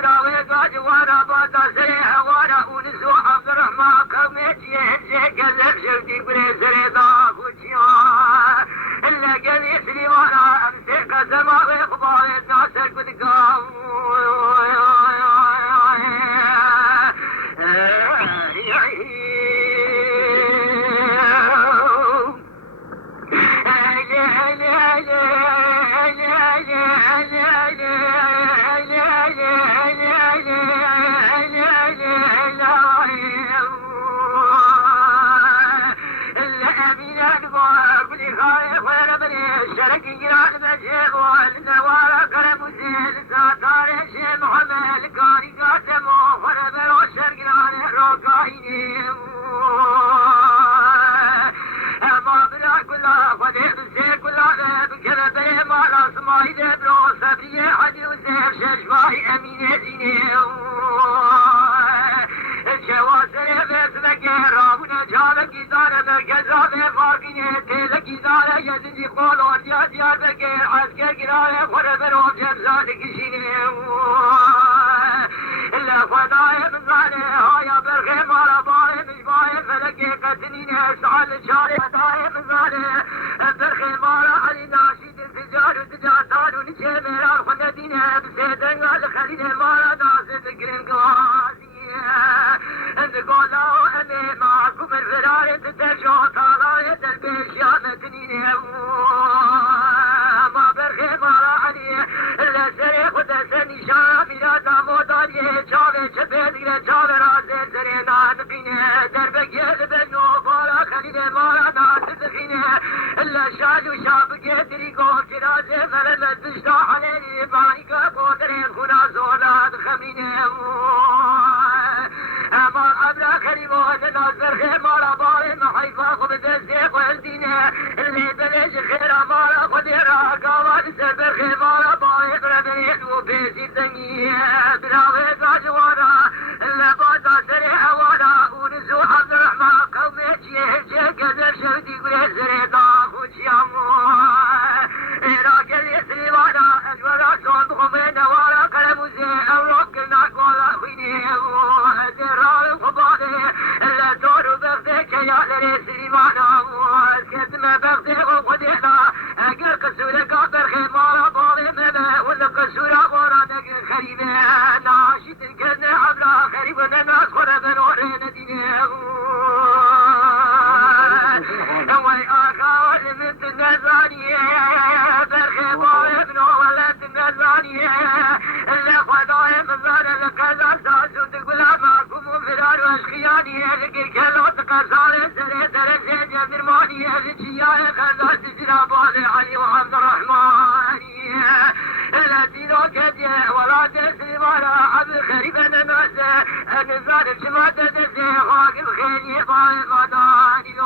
Brawe, Gajwara, Bata, Zere, Hawara, که رابونه جالکی داره مرکزات فاقینه تیلکی داره یزیدی قول و دیار بگه از که گراره خوره برو جبزاد کشینه إلا خداي مزاني هايا برغي مارا باي مش باي فلكي قتنيني اسعال شاري خداي مزاني برغي مارا علي ناشيد انفجار وتجاتان ونشي ميران خنديني بسيدن قال خليني مارا ناسد قرين قواسي اند قولو امي معكم الفرار تتشو طالاي تلبيش يا متنيني ما برغي مارا علي إلا سري خدسني شامي لا داموداني چاوه چپه دیگه چاوه رازه سره نان بینه در بگیل بنو بارا خلیل مارا ناس بخینه الا شاد و شاب گدری گفت رازه ملمت بشتا حلیلی بانیکا قدر خدا زولاد خمینه اما ابرا خریبات ناصر خیر مارا بار محیفا خوب دسته قلدینه اللي بلش خیر مارا خودی را کامات سر بر خیر مارا بار قربین و پیسی دنگیه براوه جوانا لبادا سري حوانا ونسو عبد الرحمن قومي جيه قدر شودي قريب سري طاخو جيامو إراك اليسري وانا أجورا صوت خمين وارا قلبو زي أوروك ناقولا ويني زرار خبالي إلا تورو بغدك يا لريسري وانا كدما بغدك وقدينا أقل قسولة قابر خمارا بالي مما ولا قسولة ورانا خريبة ناشد الكذن عبلا خريبة الناس خرب نورين دينه نوي آخا لبنت النزانية برخي ابن ولد النزانية اللي خدايا مزارة لكذا ساسو تقول معكم وفرار واشخيانية لكي كلو تقصار سري درجة جبرمانية لجياء خذا تجرى بالي علي وعبد الرحمانية الذين كده ولا تسري مرا عبد خريبا ناس النزار شماتة تسري خاك الخير يبقى المداني